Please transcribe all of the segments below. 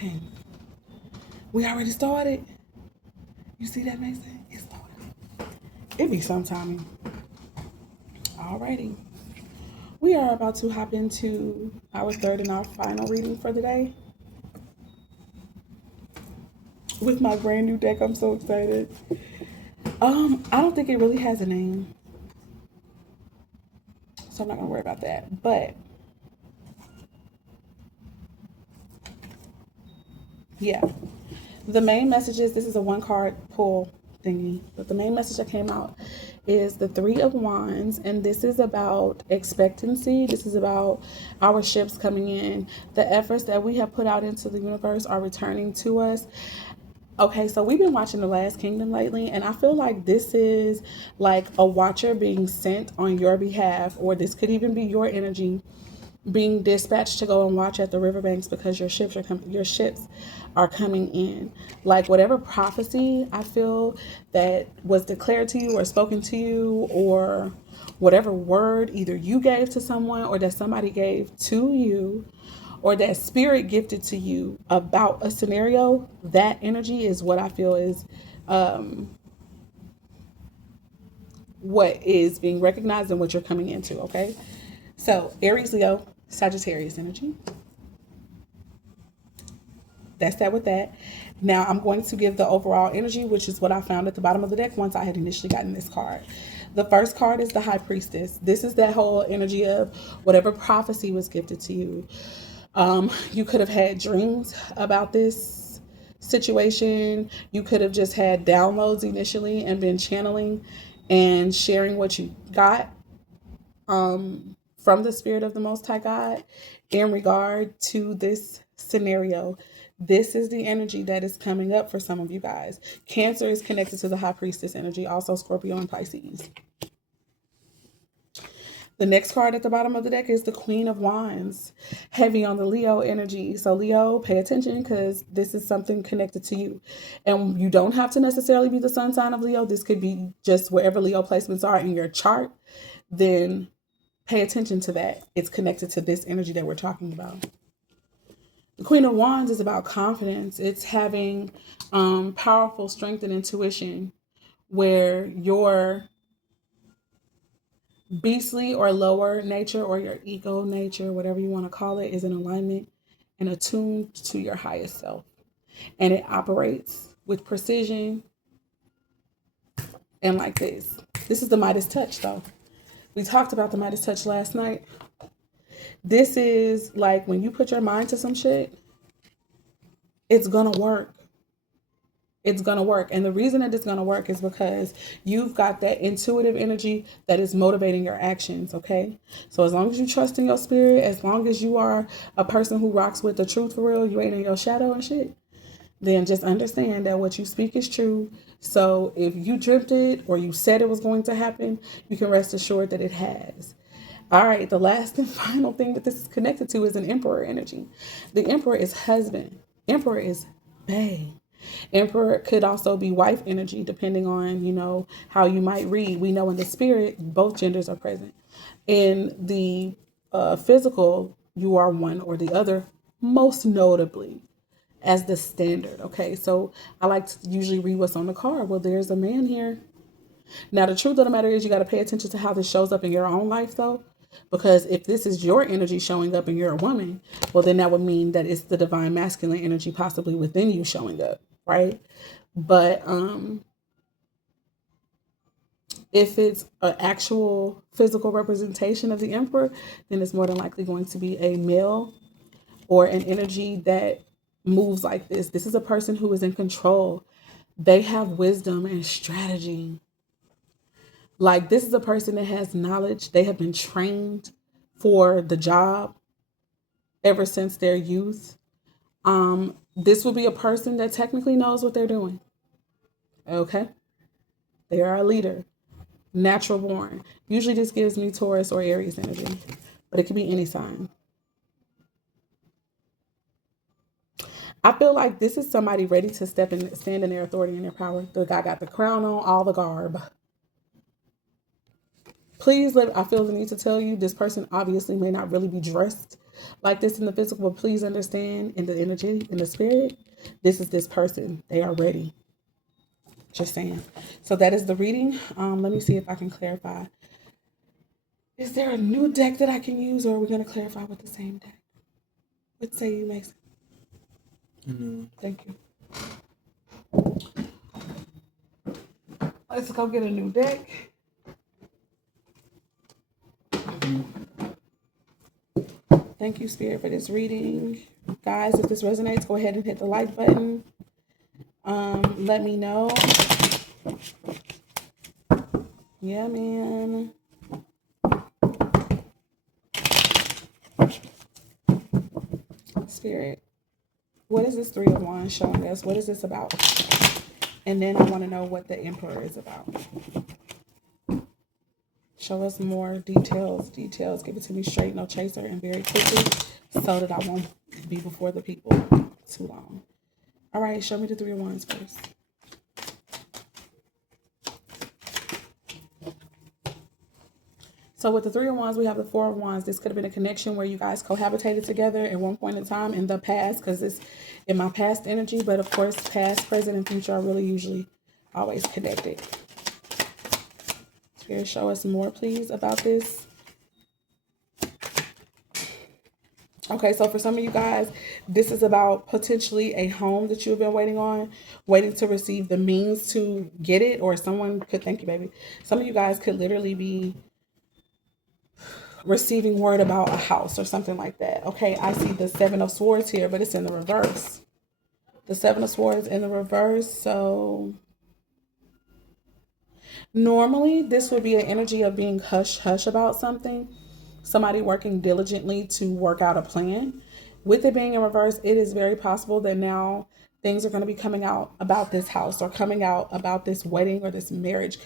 Dang. We already started. You see that, Mason? It started. It be sometime. Alrighty. We are about to hop into our third and our final reading for the day with my brand new deck. I'm so excited. I don't think it really has a name, so I'm not gonna worry about that. But yeah, the main messages. This is a one card pull thingy, but the main message that came out is the Three of Wands, and this is about expectancy. This is about our ships coming in. The efforts that we have put out into the universe are returning to us. Okay, so we've been watching The Last Kingdom lately, and I feel like this is like a watcher being sent on your behalf, or this could even be your energy being dispatched to go and watch at the riverbanks because your ships are coming in. Like whatever prophecy I feel that was declared to you or spoken to you, or whatever word either you gave to someone or that somebody gave to you, or that spirit gifted to you about a scenario, that energy is what I feel is what is being recognized and what you're coming into. Okay, so Aries, Leo, Sagittarius energy. That's that with that. Now I'm going to give the overall energy, which is what I found at the bottom of the deck once I had initially gotten this card. The first card is the High Priestess. This is that whole energy of whatever prophecy was gifted to you. You could have had dreams about this situation. You could have just had downloads initially and been channeling and sharing what you got from the Spirit of the Most High God in regard to this scenario. This is the energy that is coming up for some of you guys. Cancer is connected to the High Priestess energy, also Scorpio and Pisces. The next card at the bottom of the deck is the Queen of Wands, heavy on the Leo energy. So Leo, pay attention because this is something connected to you. And you don't have to necessarily be the sun sign of Leo. This could be just wherever Leo placements are in your chart. Then pay attention to that. It's connected to this energy that we're talking about. The Queen of Wands is about confidence. It's having powerful strength and intuition where your beastly or lower nature or your ego nature, whatever you want to call it, is in alignment and attuned to your highest self. And it operates with precision and like this. This is the Midas touch, though. We talked about the Midas touch last night. This is like when you put your mind to some shit, it's gonna work. It's going to work. And the reason that it's going to work is because you've got that intuitive energy that is motivating your actions. Okay. So as long as you trust in your spirit, as long as you are a person who rocks with the truth for real, you ain't in your shadow and shit, then just understand that what you speak is true. So if you dreamt it or you said it was going to happen, you can rest assured that it has. All right, the last and final thing that this is connected to is an emperor energy. The emperor is husband. Emperor is bae. Emperor could also be wife energy, depending on, how you might read. We know in the spirit, both genders are present. In the physical, you are one or the other, most notably as the standard. Okay, so I like to usually read what's on the card. Well, there's a man here. Now, the truth of the matter is you got to pay attention to how this shows up in your own life, though. Because if this is your energy showing up and you're a woman, well, then that would mean that it's the divine masculine energy possibly within you showing up, right? But if it's an actual physical representation of the emperor, then it's more than likely going to be a male or an energy that moves like this. This is a person who is in control. They have wisdom and strategy. Like, this is a person that has knowledge. They have been trained for the job ever since their youth. This would be a person that technically knows what they're doing. Okay? They are a leader, natural born. Usually this gives me Taurus or Aries energy, but it could be any sign. I feel like this is somebody ready to step in, stand in their authority and their power. The guy got the crown on, all the garb. Please let, I feel the need to tell you, this person obviously may not really be dressed like this in the physical, but please understand, in the energy, in the spirit, this is this person. They are ready. Just saying. So that is the reading. Let me see if I can clarify. Is there a new deck that I can use, or are we going to clarify with the same deck? What say you, Mason? Thank you. Let's go get a new deck. Thank you, Spirit, for this reading. Guys, if this resonates, go ahead and hit the like button. Let me know. Yeah, man. Spirit, what is this Three of Wands showing us? What is this about? And then I want to know what the Emperor is about. Show us more details. Give it to me straight, no chaser, and very quickly, so that I won't be before the people too long. All right, show me the Three of Wands first. So with the Three of Wands, we have the Four of Wands. This could have been a connection where you guys cohabitated together at one point in time in the past, because it's in my past energy. But of course, past, present, and future are really usually always connected. Spirit, show us more, please, about this. Okay, so for some of you guys, this is about potentially a home that you've been waiting on, waiting to receive the means to get it, or someone could, thank you, baby. Some of you guys could literally be receiving word about a house or something like that. Okay, I see the Seven of Swords here, but it's in the reverse. The Seven of Swords in the reverse. So normally this would be an energy of being hush-hush about something. Somebody working diligently to work out a plan. With it being in reverse, it is very possible that now things are going to be coming out about this house, or coming out about this wedding or this marriage,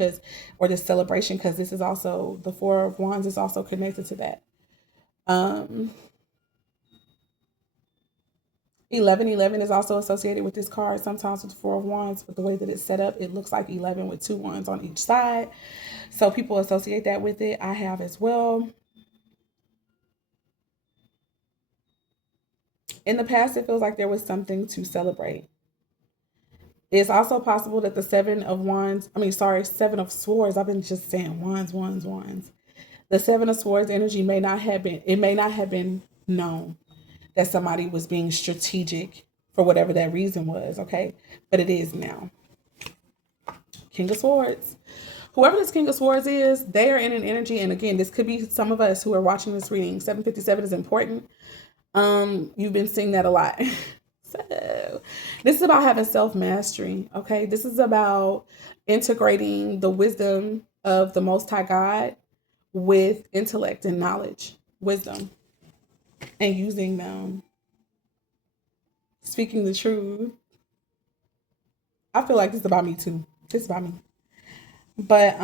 or this celebration, because this is also, the Four of Wands is also connected to that. 1111 is also associated with this card, sometimes with the Four of Wands, but the way that it's set up, it looks like 11 with two wands on each side. So people associate that with it. I have as well. In the past, it feels like there was something to celebrate. It's also possible that the Seven of Swords, I've been just saying wands. The Seven of Swords energy may not have been known that somebody was being strategic for whatever that reason was, okay? But it is now. King of Swords. Whoever this King of Swords is, they are in an energy, and again, this could be some of us who are watching this reading. 757 is important. You've been seeing that a lot. So this is about having self-mastery, okay? This is about integrating the wisdom of the Most High God with intellect and knowledge, wisdom, and using them. Speaking the truth. I feel like this is about me too. This is about me. But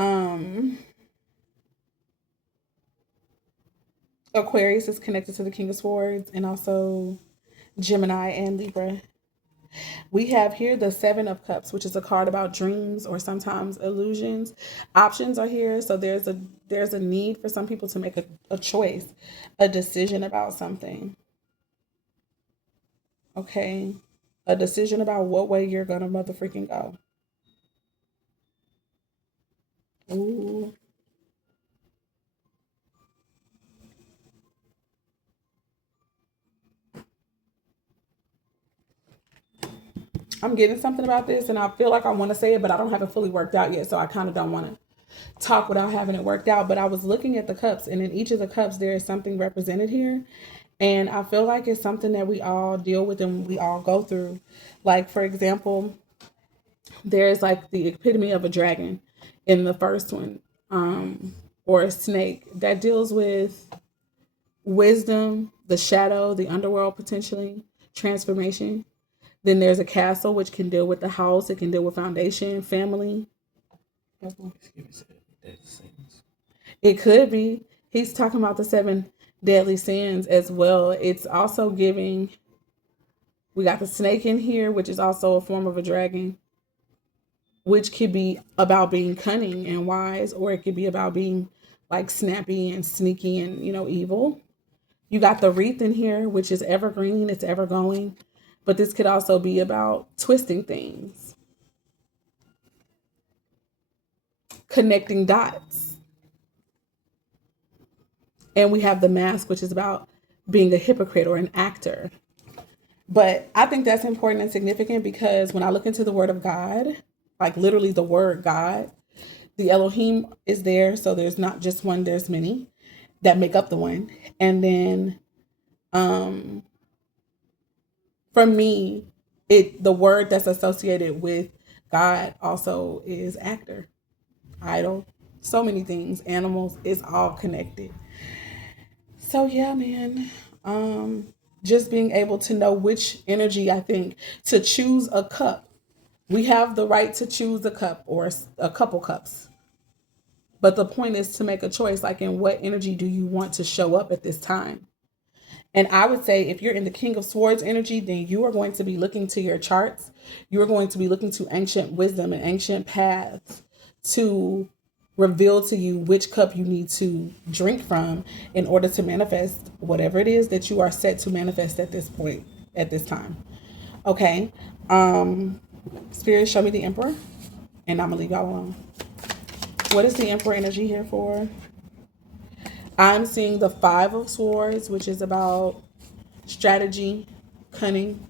Aquarius is connected to the King of Swords, and also Gemini and Libra. We have here the Seven of Cups, which is a card about dreams or sometimes illusions. Options are here, so there's a need for some people to make a choice, a decision about something. Okay, a decision about what way you're gonna motherfucking go. Ooh. I'm getting something about this, and I feel like I want to say it, but I don't have it fully worked out yet, so I kind of don't want to talk without having it worked out. But I was looking at the cups, and in each of the cups, there is something represented here. And I feel like it's something that we all deal with and we all go through. Like, for example, there's like the epitome of a dragon in the first one, or a snake that deals with wisdom, the shadow, the underworld, potentially, transformation. Then there's a castle, which can deal with the house. It can deal with foundation, family. It could be. He's talking about the seven deadly sins as well. It's also giving, we got the snake in here, which is also a form of a dragon, which could be about being cunning and wise, or it could be about being like snappy and sneaky and, evil. You got the wreath in here, which is evergreen, it's ever going. But this could also be about twisting things, connecting dots. And we have the mask, which is about being a hypocrite or an actor. But I think that's important and significant because when I look into the word of God, like literally the word God, the Elohim is there. So there's not just one, there's many that make up the one. And then um for me, the word that's associated with God also is actor, idol, so many things, animals, it's all connected. So yeah, man. Just being able to know which energy, I think, to choose a cup. We have the right to choose a cup or a couple cups. But the point is to make a choice, like in what energy do you want to show up at this time? And I would say if you're in the King of Swords energy, then you are going to be looking to your charts. You are going to be looking to ancient wisdom and ancient paths to reveal to you which cup you need to drink from in order to manifest whatever it is that you are set to manifest at this point, at this time. Okay. Spirit, show me the Emperor, and I'm gonna leave y'all alone. What is the Emperor energy here for? I'm seeing the Five of Swords, which is about strategy, cunning.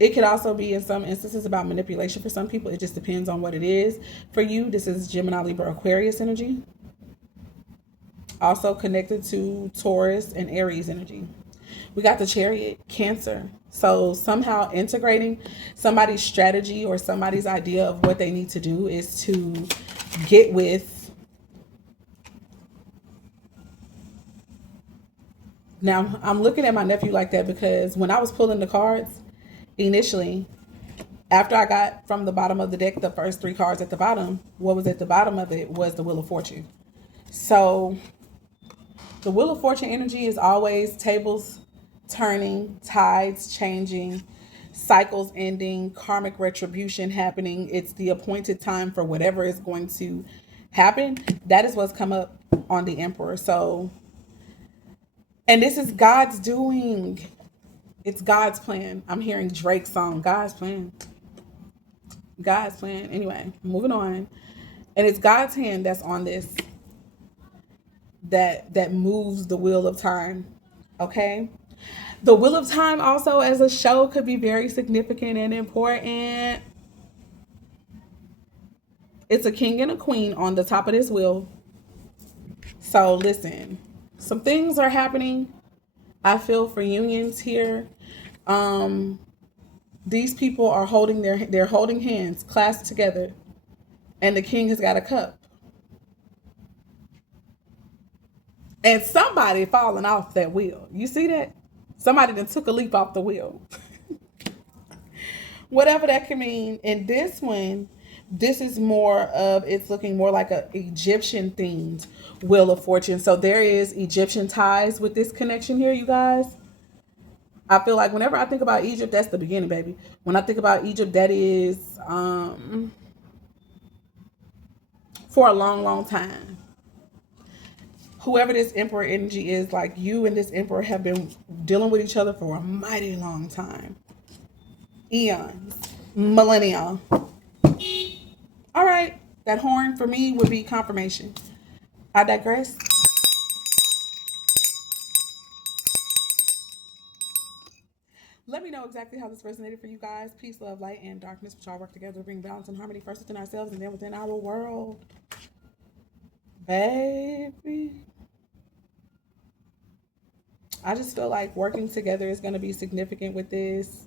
It could also be in some instances about manipulation for some people. It just depends on what it is. For you, this is Gemini, Libra, Aquarius energy. Also connected to Taurus and Aries energy. We got the Chariot, Cancer. So somehow integrating somebody's strategy or somebody's idea of what they need to do is to get with. Now, I'm looking at my nephew like that because when I was pulling the cards initially, after I got from the bottom of the deck, the first three cards at the bottom, what was at the bottom of it was the Wheel of Fortune. So the Wheel of Fortune energy is always tables turning, tides changing, cycles ending, karmic retribution happening. It's the appointed time for whatever is going to happen. That is what's come up on the Emperor. So, and this is God's doing. It's God's plan. I'm hearing Drake's song, God's plan. God's plan. Anyway, moving on. And it's God's hand that's on this, that moves the wheel of time. Okay? The Wheel of Time also as a show could be very significant and important. It's a king and a queen on the top of this wheel. So listen, some things are happening. I feel for unions here. These people are holding they're holding hands, clasped together, and the king has got a cup. And somebody falling off that wheel. You see that? Somebody then took a leap off the wheel. Whatever that can mean. And this one, this is more of, it's looking more like a Egyptian themed Wheel of Fortune. So there is Egyptian ties with this connection here, you guys. I feel like whenever I think about Egypt, that's the beginning, baby. When I think about Egypt, that is for a long, long time. Whoever this Emperor energy is, like you and this Emperor have been dealing with each other for a mighty long time. Eons, millennia. All right, that horn for me would be confirmation. I digress. Let me know exactly how this resonated for you guys. Peace, love, light, and darkness, which all work together to bring balance and harmony first within ourselves and then within our world. Baby. I just feel like working together is going to be significant with this.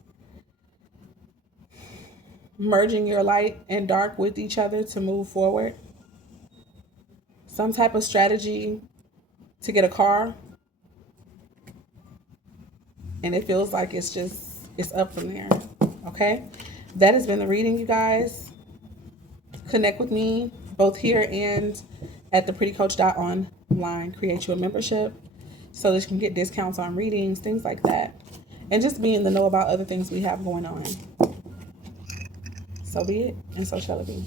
Merging your light and dark with each other to move forward. Some type of strategy to get a car. And it feels like it's up from there. Okay? That has been the reading, you guys. Connect with me both here and at theprettycoach.online. Create you a membership so that you can get discounts on readings, things like that. And just be in the know about other things we have going on. So be it, and so shall it be.